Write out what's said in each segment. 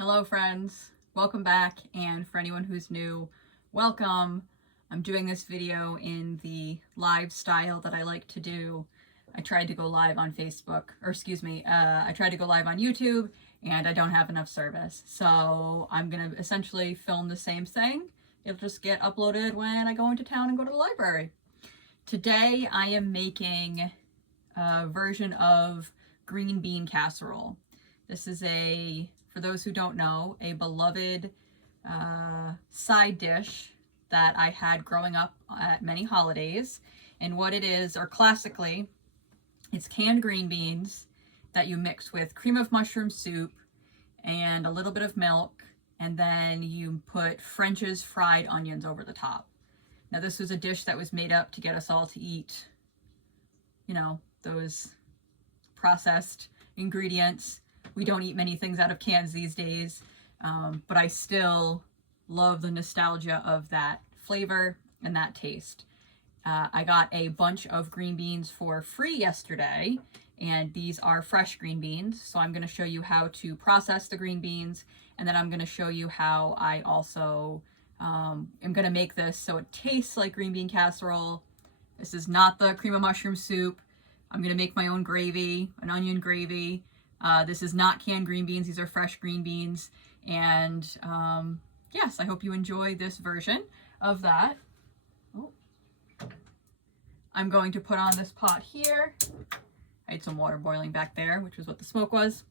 Hello friends, welcome back, and for anyone who's new, welcome. I'm doing this video in the live style that I like to do. I tried to go live on Facebook, I tried to go live on YouTube and I don't have enough service. So I'm gonna essentially film the same thing. It'll just get uploaded when I go into town and go to the library. Today I am making a version of green bean casserole. This is for those who don't know, a beloved side dish that I had growing up at many holidays. And what it is, or classically, it's canned green beans that you mix with cream of mushroom soup and a little bit of milk, and then you put French's fried onions over the top. Now this was a dish that was made up to get us all to eat, you know, those processed ingredients. We don't eat many things out of cans these days, but I still love the nostalgia of that flavor and that taste. I got a bunch of green beans for free yesterday, and these are fresh green beans. So I'm going to show you how to process the green beans, and then I'm going to show you how I also am going to make this so it tastes like green bean casserole. This is not the cream of mushroom soup. I'm going to make my own gravy, an onion gravy. This is not canned green beans. These are fresh green beans. And yes, I hope you enjoy this version of that. Oh. I'm going to put on this pot here. I had some water boiling back there, which was what the smoke was.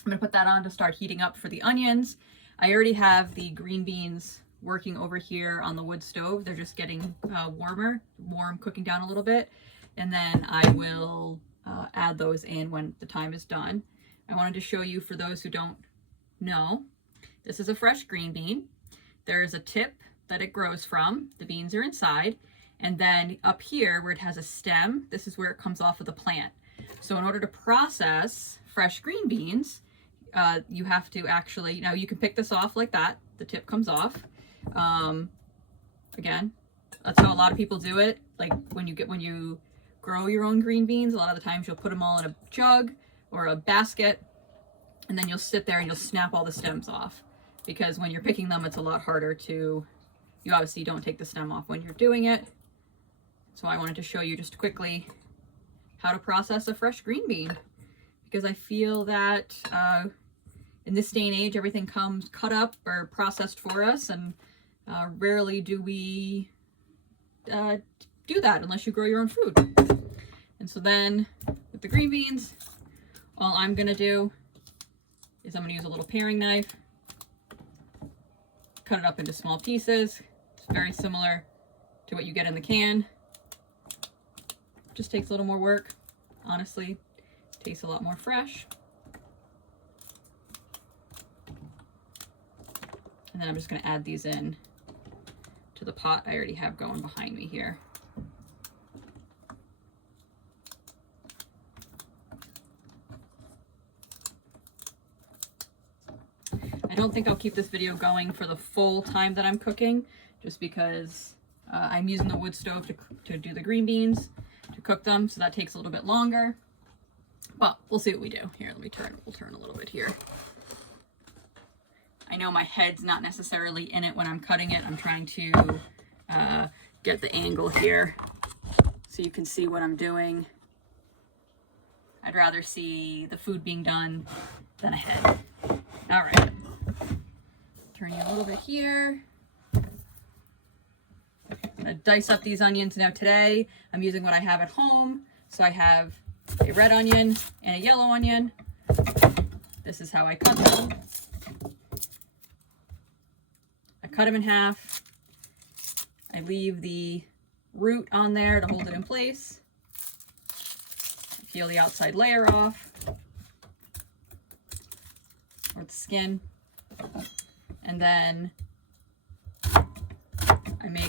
I'm going to put that on to start heating up for the onions. I already have the green beans working over here on the wood stove. They're just getting warm, cooking down a little bit. And then I will add those in when the time is done. I wanted to show you, for those who don't know, this is a fresh green bean. There is a tip that it grows from. The beans are inside. And then up here where it has a stem, this is where it comes off of the plant. So in order to process fresh green beans, you have to actually, now you can pick this off like that. The tip comes off. Again, that's how a lot of people do it. Like when you grow your own green beans, a lot of the times you'll put them all in a jug or a basket, and then you'll sit there and you'll snap all the stems off, because when you're picking them, it's a lot harder to, you obviously don't take the stem off when you're doing it. So I wanted to show you just quickly how to process a fresh green bean, because I feel that in this day and age, everything comes cut up or processed for us, and rarely do we do that unless you grow your own food. And so then with the green beans, all I'm gonna do is I'm gonna use a little paring knife, cut it up into small pieces. It's very similar to what you get in the can. Just takes a little more work. Honestly, tastes a lot more fresh. And then I'm just gonna add these in to the pot I already have going behind me here. I don't think I'll keep this video going for the full time that I'm cooking, just because I'm using the wood stove to do the green beans, to cook them, so that takes a little bit longer. But we'll see what we do. Here, we'll turn a little bit here. I know my head's not necessarily in it when I'm cutting it. I'm trying to get the angle here so you can see what I'm doing. I'd rather see the food being done than a head. All right. Turning a little bit here. I'm gonna dice up these onions. Now today, I'm using what I have at home. So I have a red onion and a yellow onion. This is how I cut them. I cut them in half. I leave the root on there to hold it in place. Peel the outside layer off, or the skin, and then I make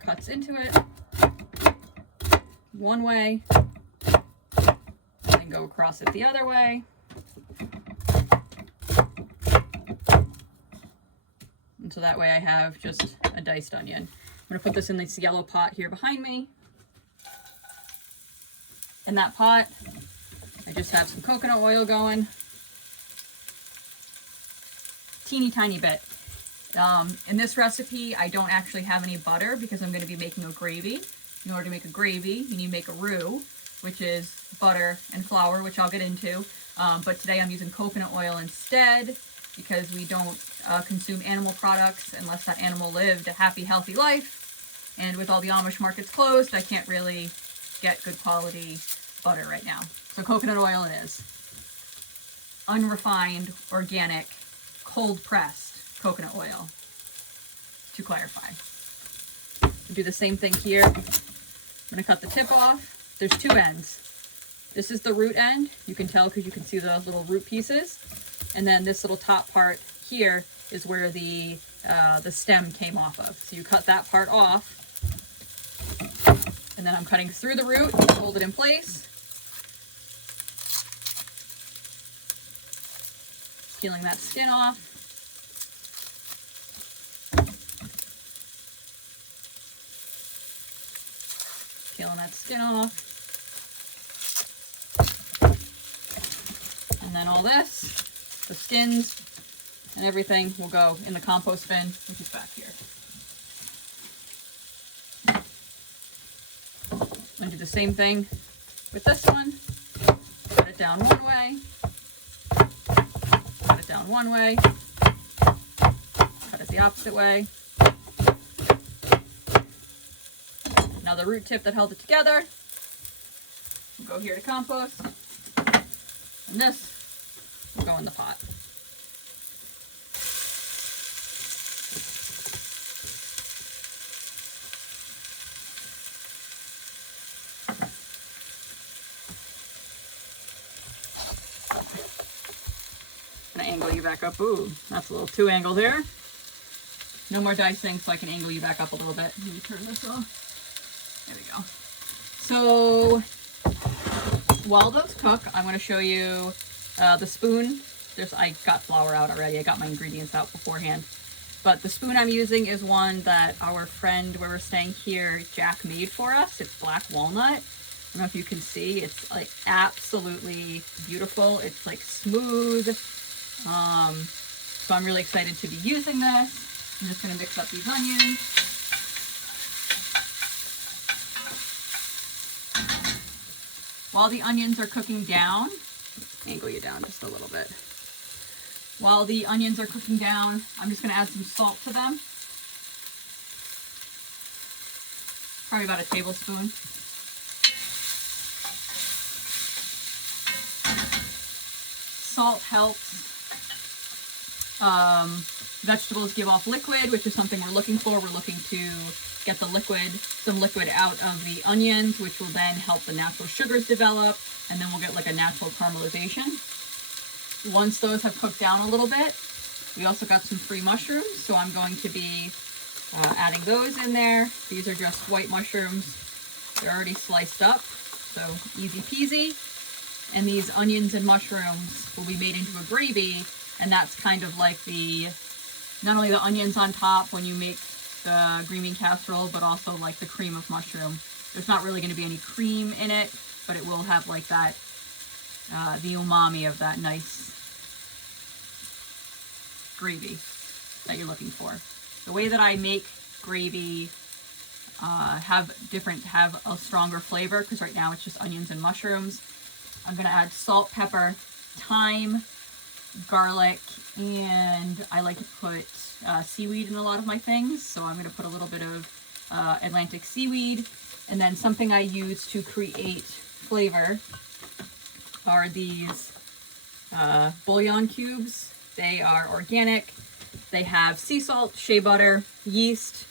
cuts into it one way, and then go across it the other way. And so that way I have just a diced onion. I'm gonna put this in this yellow pot here behind me. In that pot, I I just have some coconut oil going. Teeny tiny bit. In this recipe, I don't actually have any butter because I'm going to be making a gravy. In order to make a gravy, you need to make a roux, which is butter and flour, which I'll get into. But today I'm using coconut oil instead because we don't consume animal products unless that animal lived a happy, healthy life. And with all the Amish markets closed, I can't really get good quality butter right now. So coconut oil it is. Unrefined, organic, cold-pressed coconut oil, to clarify. We'll do the same thing here. I'm going to cut the tip off. There's two ends. This is the root end. You can tell because you can see the little root pieces. And then this little top part here is where the stem came off of. So you cut that part off. And then I'm cutting through the root, hold it in place. Peeling that skin off. Peeling that skin off. And then all this, the skins and everything will go in the compost bin, which is back here. I'm going to do the same thing with this one. Cut it down one way. Cut it down one way. Cut it the opposite way. Now the root tip that held it together will go here to compost. And this will go in the pot. I'm gonna angle you back up. Ooh, that's a little too angled there. No more dicing, so I can angle you back up a little bit. Let me turn this off. There we go. So while those cook, I'm going to show you the spoon. I got flour out already. I got my ingredients out beforehand. But the spoon I'm using is one that our friend where we're staying here, Jack, made for us. It's black walnut. I don't know if you can see. It's like absolutely beautiful. It's like smooth. So I'm really excited to be using this. I'm just going to mix up these onions. While the onions are cooking down, angle you down just a little bit. While the onions are cooking down, I'm just going to add some salt to them. Probably about a tablespoon. Salt helps vegetables give off liquid, which is something we're looking for. We're looking to get the some liquid out of the onions, which will then help the natural sugars develop, and then we'll get like a natural caramelization. Once those have cooked down a little bit, we also got some free mushrooms, so I'm going to be adding those in there. These are just white mushrooms. They're already sliced up, so easy peasy. And these onions and mushrooms will be made into a gravy, and that's kind of like not only the onions on top when you make the green bean casserole, but also like the cream of mushroom. There's not really going to be any cream in it, but it will have like that, the umami of that nice gravy that you're looking for. The way that I make gravy have a stronger flavor, because right now it's just onions and mushrooms. I'm going to add salt, pepper, thyme, garlic, and I like to put seaweed in a lot of my things, so I'm going to put a little bit of Atlantic seaweed. And then something I use to create flavor are these bouillon cubes. They are organic. They have sea salt, shea butter, yeast,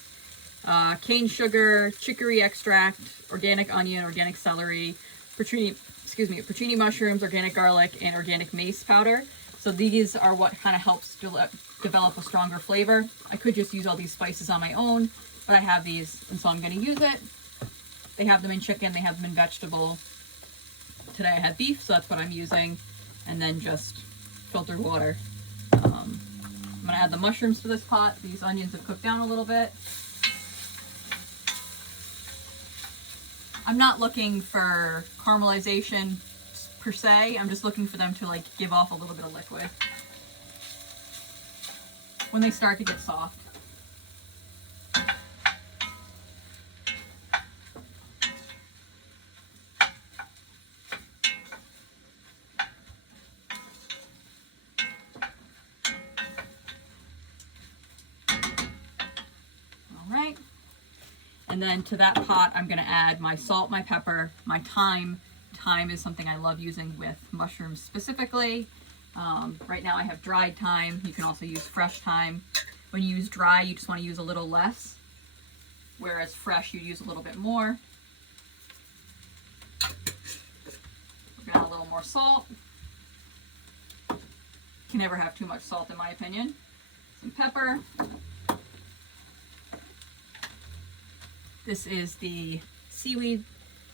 cane sugar, chicory extract, organic onion, organic celery, porcini mushrooms, organic garlic, and organic mace powder. So these are what kind of helps develop a stronger flavor. I could just use all these spices on my own, but I have these, and so I'm going to use it. They have them in chicken, they have them in vegetable. Today I had beef, so that's what I'm using. And then just filtered water. I'm going to add the mushrooms to this pot. These onions have cooked down a little bit. I'm not looking for caramelization per se. I'm just looking for them to like give off a little bit of liquid when they start to get soft. And then to that pot, I'm going to add my salt, my pepper, my thyme. Thyme is something I love using with mushrooms specifically. Right now I have dried thyme. You can also use fresh thyme. When you use dry, you just want to use a little less, whereas fresh, you use a little bit more. We're going to add a little more salt. You can never have too much salt in my opinion. Some pepper. This is the seaweed.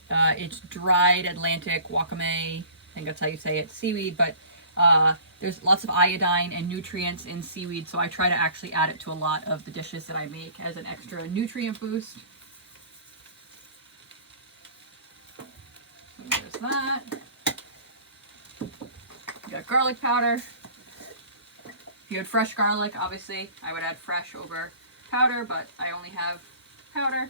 It's dried Atlantic wakame. I think that's how you say it, seaweed, but there's lots of iodine and nutrients in seaweed, so I try to actually add it to a lot of the dishes that I make as an extra nutrient boost. So there's that. We got garlic powder. If you had fresh garlic, obviously, I would add fresh over powder, but I only have powder.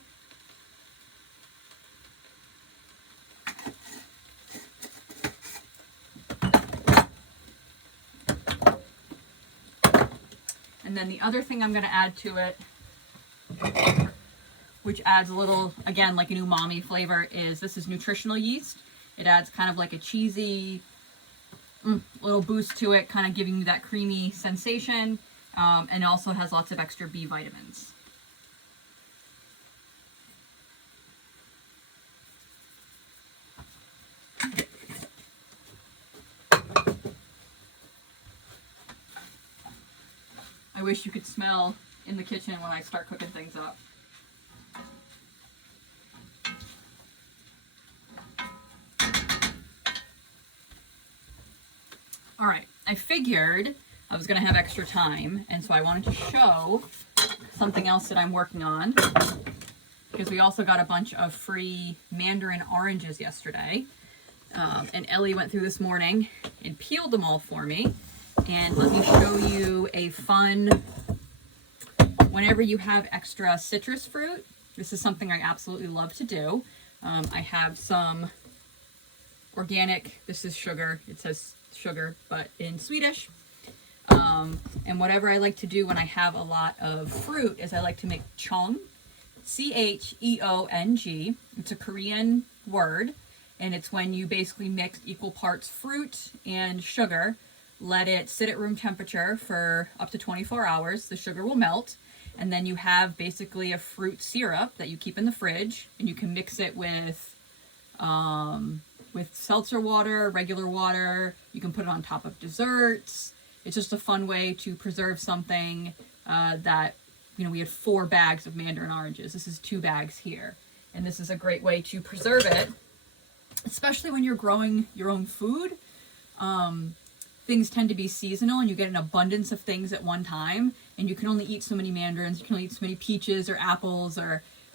And then the other thing I'm going to add to it, which adds a little, again, like an umami flavor, is this is nutritional yeast. It adds kind of like a cheesy little boost to it, kind of giving you that creamy sensation, and also has lots of extra B vitamins. I wish you could smell in the kitchen when I start cooking things up. All right, I figured I was gonna have extra time, and so I wanted to show something else that I'm working on, because we also got a bunch of free Mandarin oranges yesterday. And Ellie went through this morning and peeled them all for me. And let me show you a fun, whenever you have extra citrus fruit, this is something I absolutely love to do. I have some organic, this is sugar, it says sugar, but in Swedish. And whatever I like to do when I have a lot of fruit is I like to make Cheong, C-H-E-O-N-G. It's a Korean word, and it's when you basically mix equal parts fruit and sugar. Let it sit at room temperature for up to 24 hours. The sugar will melt, and then you have basically a fruit syrup that you keep in the fridge, and you can mix it with seltzer water, regular water. You can put it on top of desserts. It's just a fun way to preserve something that, you know, we had 4 bags of Mandarin oranges. This is 2 bags here, and this is a great way to preserve it, especially when you're growing your own food. Things tend to be seasonal, and you get an abundance of things at one time, and you can only eat so many mandarins, you can only eat so many peaches or apples,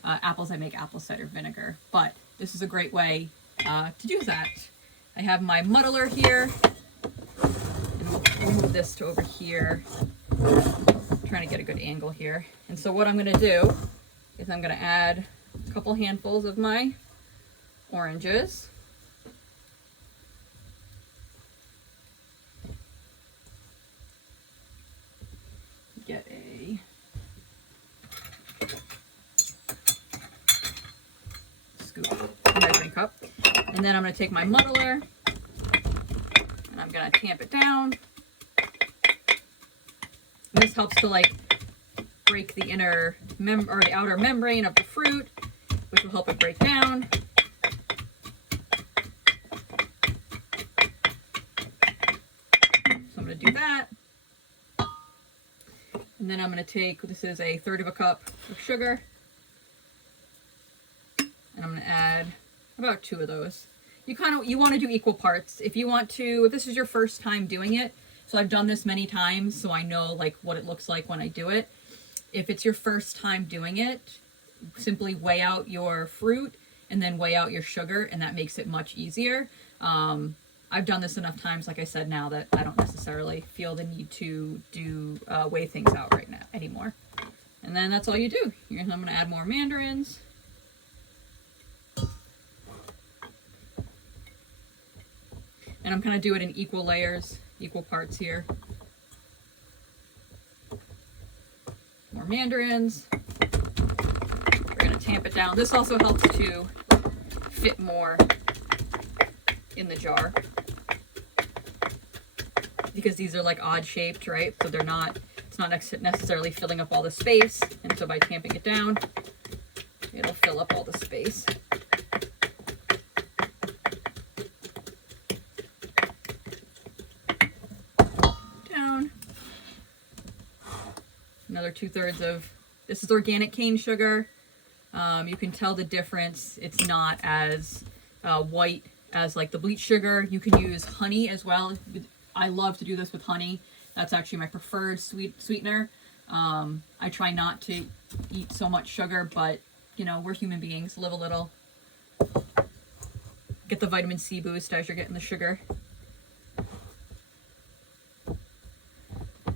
apples I make apple cider vinegar. But this is a great way to do that. I have my muddler here, and we'll move this to over here. I'm trying to get a good angle here. And so what I'm going to do is I'm going to add a couple handfuls of my oranges. Get a scoop, measuring cup, and then I'm going to take my muddler and I'm going to tamp it down. And this helps to like break the inner or the outer membrane of the fruit, which will help it break down. So I'm going to do that. And then I'm going to take, this is a 1/3 of a cup of sugar, and I'm going to add about 2 of those. You want to do equal parts. If you want to, if this is your first time doing it, so I've done this many times, so I know like what it looks like when I do it. If it's your first time doing it, simply weigh out your fruit and then weigh out your sugar, and that makes it much easier. I've done this enough times, like I said, now that I don't necessarily feel the need to do weigh things out right now anymore. And then that's all you do. I'm going to add more mandarins. And I'm going to do it in equal layers, equal parts here. More mandarins. We're going to tamp it down. This also helps to fit more in the jar, because these are like odd shaped, right? So they're not, it's not necessarily filling up all the space. And so by tamping it down, it'll fill up all the space. Down. Another 2/3 of, this is organic cane sugar. You can tell the difference. It's not as white as like the bleach sugar. You can use honey as well. I love to do this with honey. That's actually my preferred sweetener. I try not to eat so much sugar, but you know, we're human beings. Live a little. Get the vitamin C boost as you're getting the sugar.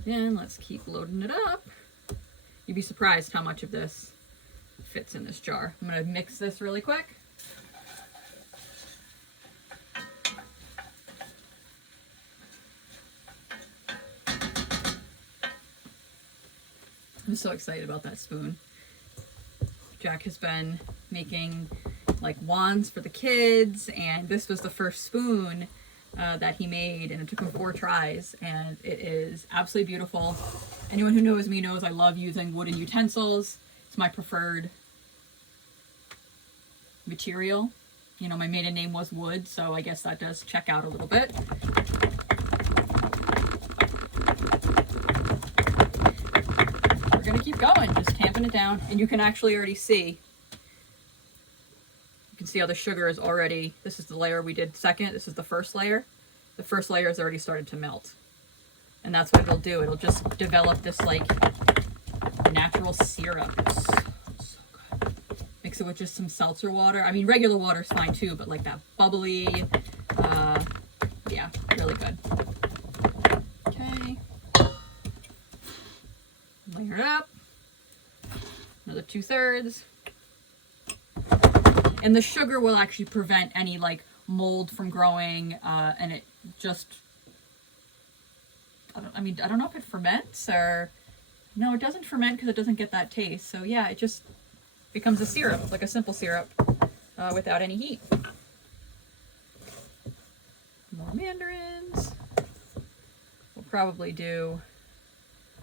And let's keep loading it up. You'd be surprised how much of this fits in this jar. I'm going to mix this really quick. I'm so excited about that spoon. Jack has been making like wands for the kids, and this was the first spoon that he made, and it took him 4 tries, and it is absolutely beautiful. Anyone who knows me knows I love using wooden utensils. It's my preferred material. You know, my maiden name was wood, so I guess that does check out a little bit. We're gonna keep going, just tamping it down, and you can actually already see. You can see how the sugar is already, this is the layer we did second, this is the first layer. The first layer has already started to melt. And that's what it'll do. It'll just develop this like natural syrup. It's so good. Mix it with just some seltzer water. I mean, regular water is fine too, but like that bubbly, yeah, really good. Okay. Layer it up. Another 2/3. And the sugar will actually prevent any like mold from growing, and it just, I don't know if it ferments or, no, it doesn't ferment because it doesn't get that taste. So yeah, it just becomes a syrup, like a simple syrup, without any heat. More mandarins. We'll probably do,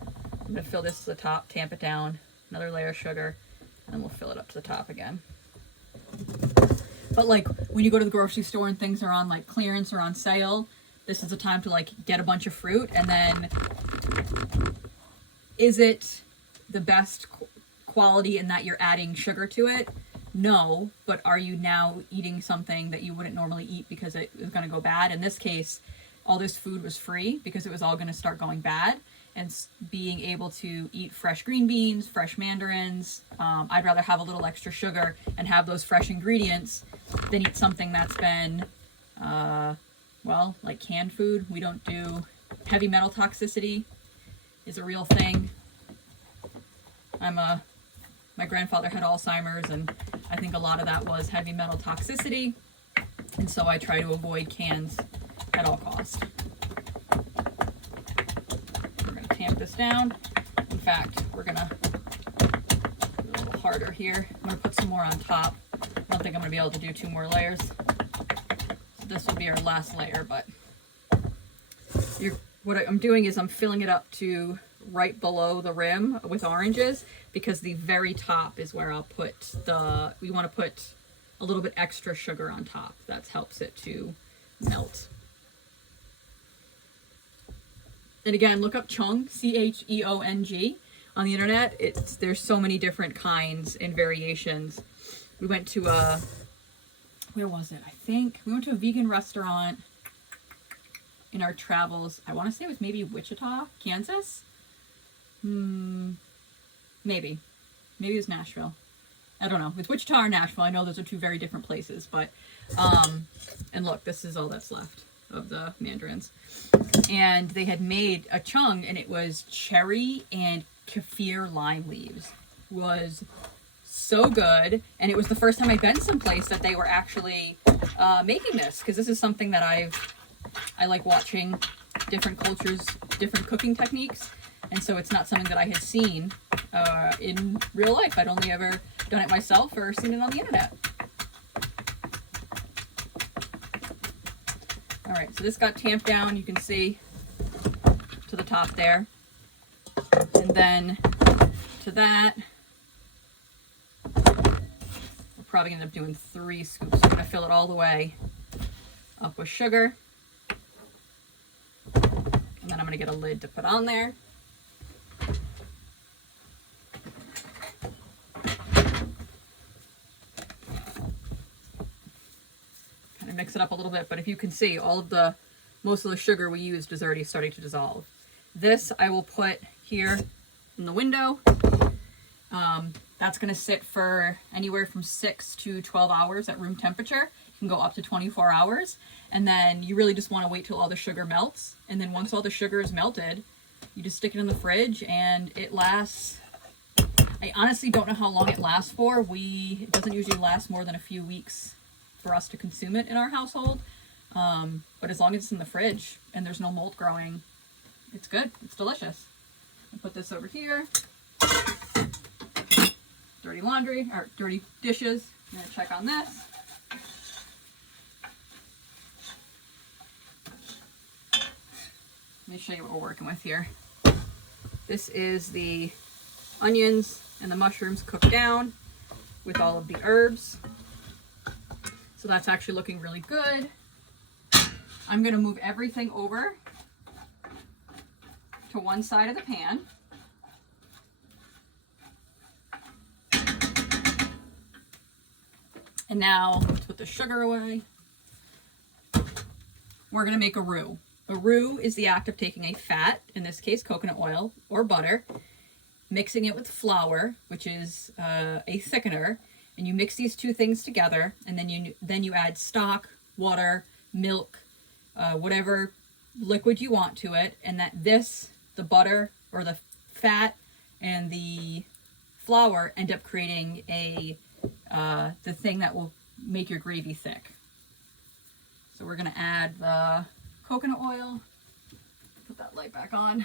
I'm going to fill this to the top, tamp it down, another layer of sugar, and then we'll fill it up to the top again. But like when you go to the grocery store and things are on like clearance or on sale, this is the time to like get a bunch of fruit. And then, is it the best quality in that you're adding sugar to it? No, but are you now eating something that you wouldn't normally eat because it was going to go bad? In this case, all this food was free because it was all going to start going bad. And being able to eat fresh green beans, fresh mandarins, I'd rather have a little extra sugar and have those fresh ingredients than eat something that's been, well, like canned food. We don't do, heavy metal toxicity is a real thing. My grandfather had Alzheimer's, and I think a lot of that was heavy metal toxicity. And so I try to avoid cans at all costs. Tamp this down. In fact, we're gonna do a little harder here. I'm gonna put some more on top. I don't think I'm gonna be able to do 2 more layers. So this will be our last layer, but what I'm doing is I'm filling it up to right below the rim with oranges, because the very top is where I'll put we want to put a little bit extra sugar on top. That helps it to melt. And again, look up Cheong, C-H-E-O-N-G, on the internet. There's so many different kinds and variations. We went to where was it? I think we went to a vegan restaurant in our travels. I want to say it was maybe Wichita, Kansas. Maybe it was Nashville. I don't know. It's Wichita or Nashville. I know those are 2 very different places, but and look, this is all that's left of the Mandarins. And they had made a Cheong, and it was cherry and kaffir lime leaves. It was so good, and it was the first time I'd been someplace that they were actually making this, because this is something that I like watching different cultures, different cooking techniques, and so it's not something that I had seen in real life. I'd only ever done it myself or seen it on the internet. All right, so this got tamped down, you can see, to the top there. And then to that, we're probably gonna end up doing 3 scoops. I'm gonna fill it all the way up with sugar. And then I'm gonna get a lid to put on there. Mix it up a little bit, but if you can see, most of the sugar we used is already starting to dissolve. This I will put here in the window. That's going to sit for anywhere from 6 to 12 hours at room temperature. You can go up to 24 hours, and then you really just want to wait till all the sugar melts, and then once all the sugar is melted, you just stick it in the fridge, and it lasts. I honestly don't know how long it lasts for. It doesn't usually last more than a few weeks for us to consume it in our household, but as long as it's in the fridge and there's no mold growing, it's good. It's delicious. I'll put this over here. Dirty laundry, or dirty dishes. I'm gonna check on this. Let me show you what we're working with here. This is the onions and the mushrooms cooked down with all of the herbs. So that's actually looking really good. I'm going to move everything over to one side of the pan. And now let's put the sugar away. We're going to make a roux. A roux is the act of taking a fat, in this case coconut oil or butter, mixing it with flour, which is a thickener, and you mix these 2 things together, and then you add stock, water, milk, whatever liquid you want to it, and the butter or the fat and the flour end up creating the thing that will make your gravy thick. So we're gonna add the coconut oil, put that light back on.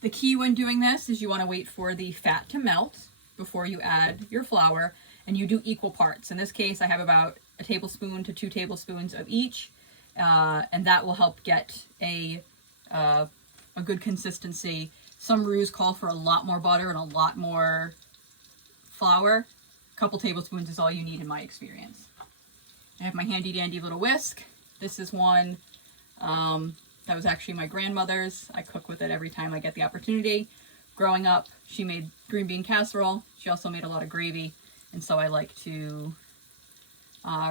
The key when doing this is you want to wait for the fat to melt before you add your flour, and you do equal parts. In this case, I have about 1 tablespoon to 2 tablespoons of each, and that will help get a good consistency. Some roux call for a lot more butter and a lot more flour. A couple tablespoons is all you need in my experience. I have my handy dandy little whisk. This is one that was actually my grandmother's. I cook with it every time I get the opportunity. Growing up, she made green bean casserole. She also made a lot of gravy, and so I like to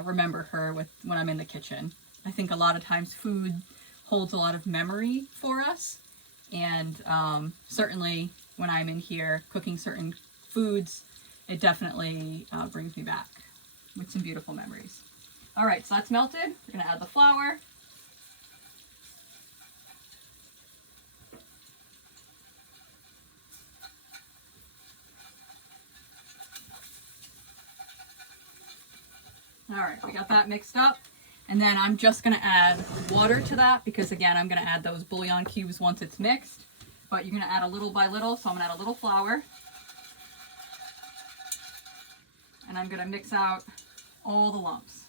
remember her when I'm in the kitchen. I think a lot of times food holds a lot of memory for us, and certainly when I'm in here cooking certain foods, it definitely brings me back with some beautiful memories. All right, so that's melted. We're gonna add the flour. All right, we got that mixed up. And then I'm just gonna add water to that because again, I'm gonna add those bouillon cubes once it's mixed, but you're gonna add a little by little. So I'm gonna add a little flour, and I'm gonna mix out all the lumps.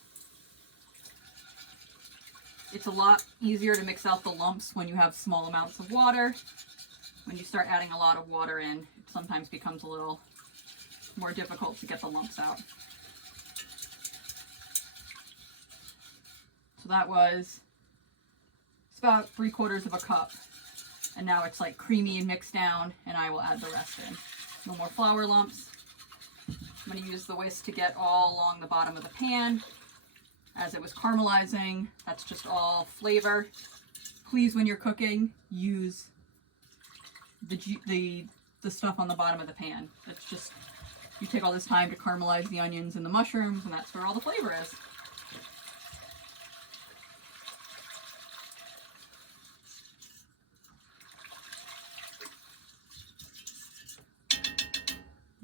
It's a lot easier to mix out the lumps when you have small amounts of water. When you start adding a lot of water in, it sometimes becomes a little more difficult to get the lumps out. So that was, it's about 3/4 of a cup. And now it's like creamy and mixed down, and I will add the rest in. No more flour lumps. I'm going to use the whisk to get all along the bottom of the pan. As it was caramelizing, that's just all flavor. please, when you're cooking, use the stuff on the bottom of the pan. It's just, you take all this time to caramelize the onions and the mushrooms, and that's where all the flavor is.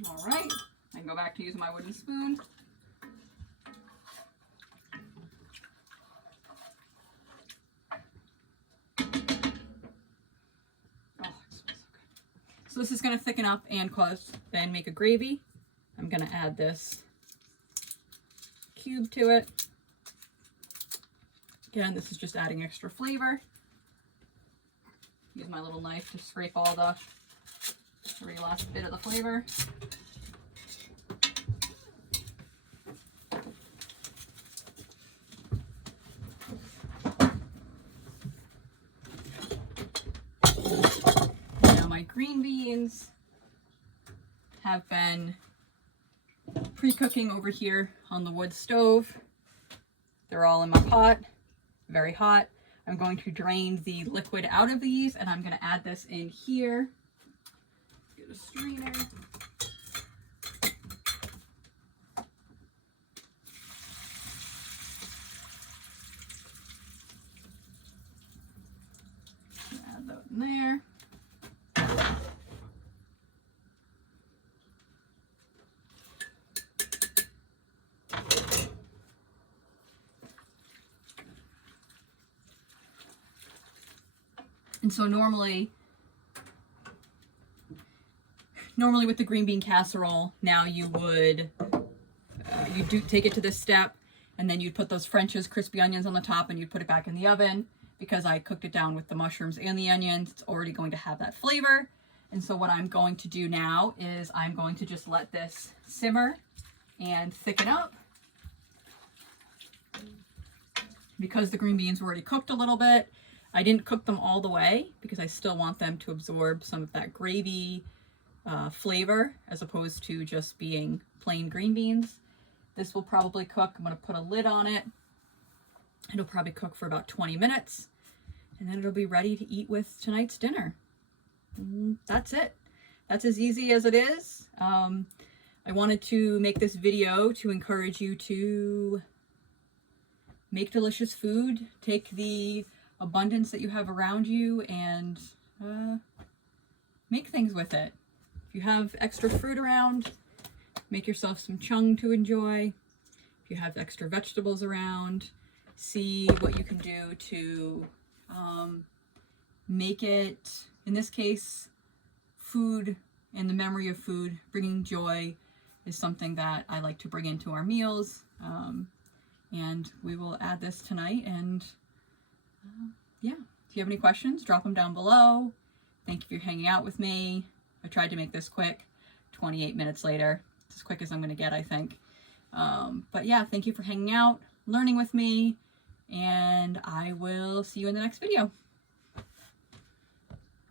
All right, I can go back to using my wooden spoon. So this is going to thicken up and then make a gravy. I'm going to add this cube to it. Again, this is just adding extra flavor. Use my little knife to scrape all the every last bit of the flavor. My green beans have been pre-cooking over here on the wood stove. They're all in my pot, very hot. I'm going to drain the liquid out of these, and I'm going to add this in here. Get a strainer. Add that in there. And so normally with the green bean casserole, now you would, you do take it to this step, and then you'd put those French's crispy onions on the top, and you'd put it back in the oven. Because I cooked it down with the mushrooms and the onions, it's already going to have that flavor. And so what I'm going to do now is I'm going to just let this simmer and thicken up. Because the green beans were already cooked a little bit, I didn't cook them all the way because I still want them to absorb some of that gravy flavor as opposed to just being plain green beans. This will probably cook. I'm going to put a lid on it. It'll probably cook for about 20 minutes, and then it'll be ready to eat with tonight's dinner. That's it. That's as easy as it is. I wanted to make this video to encourage you to make delicious food. Take the abundance that you have around you and make things with it. If you have extra fruit around, make yourself some Cheong to enjoy. If you have extra vegetables around, see what you can do to make it, in this case, food and the memory of food, bringing joy is something that I like to bring into our meals. And we will add this tonight. And yeah, if you have any questions, drop them down below. Thank you for hanging out with me. I tried to make this quick. 28 minutes later. It's as quick as I'm going to get, I think. But yeah, thank you for hanging out, learning with me, and I will see you in the next video.